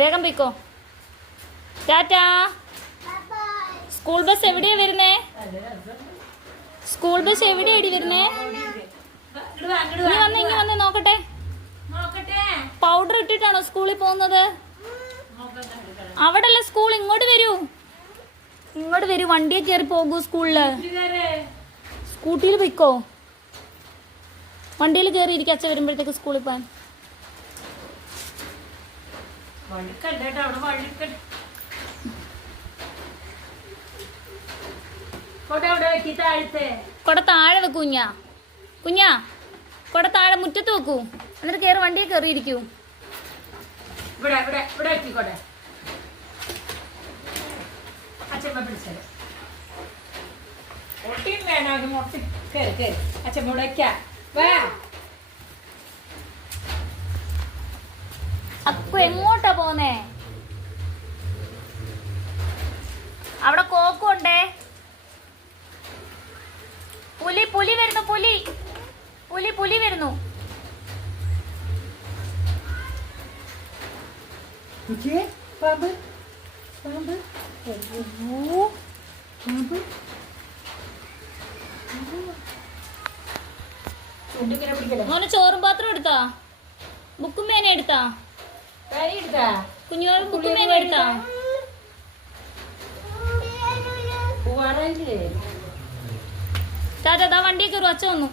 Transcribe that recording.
വേഗം പോയിക്കോ. Tata. School bus എവിടെയാ വരുന്നേ? സ്കൂൾ ബസ് എവിടെയാടി വരുന്നേ? നീ വന്ന് ഇങ്ങനെ വന്ന് നോക്കട്ടെ. പൗഡർ ഇട്ടിട്ടാണോ സ്കൂളിൽ പോകുന്നത്? അവിടെ അല്ല സ്കൂൾ? ഇങ്ങോട്ട് വരൂ. ഇങ്ങോട്ട് വരൂ. വണ്ടിയെ കയറി പോകൂ സ്കൂളിൽ. സ്കൂട്ടിയിൽ പോയിക്കോ. വണ്ടിയിൽ കയറി ഇരിക്കും അച്ഛൻ വരുമ്പോഴത്തേക്ക് സ്കൂളിൽ പോകാൻ. വഴിക്കല്ലേട്ടോ അവിടെ വഴിക്കൽ കൊട താഴെ വെക്കൂ കുഞ്ഞാ. കുഞ്ഞാ കൊട താഴെ മുറ്റത്ത് വെക്കൂ. എന്നിട്ട് കയറി വണ്ടിയെ കയറിയിരിക്കൂ ഇവിടെ ഇവിടെ ഇവിടെ വെക്കിക്കോട്ടെ അച്ഛമ്മ പിടിച്ചത്. ഒട്ടിയും വേണമെങ്കിൽ മുട്ടി കയറി കയറി അച്ഛമ്മ ഇവിടെ വെക്കാം അക്കു എങ്ങോട്ടാ പോന്നേ? അവിടെ കോക്കുണ്ടേ പുലി പുലി വരുന്നു പുലി. പുലി പുലി വരുന്നു. മോനെ ചോറും പാത്രം എടുത്താ? ബുക്കും പേന എടുത്താ? കൈ എടുത്താ കുഞ്ഞുങ്ങളും ബുക്കും എടുത്താ? പോവാറായില്ലേ ടാറ്റാ ദാ വണ്ടിയെ വന്നു.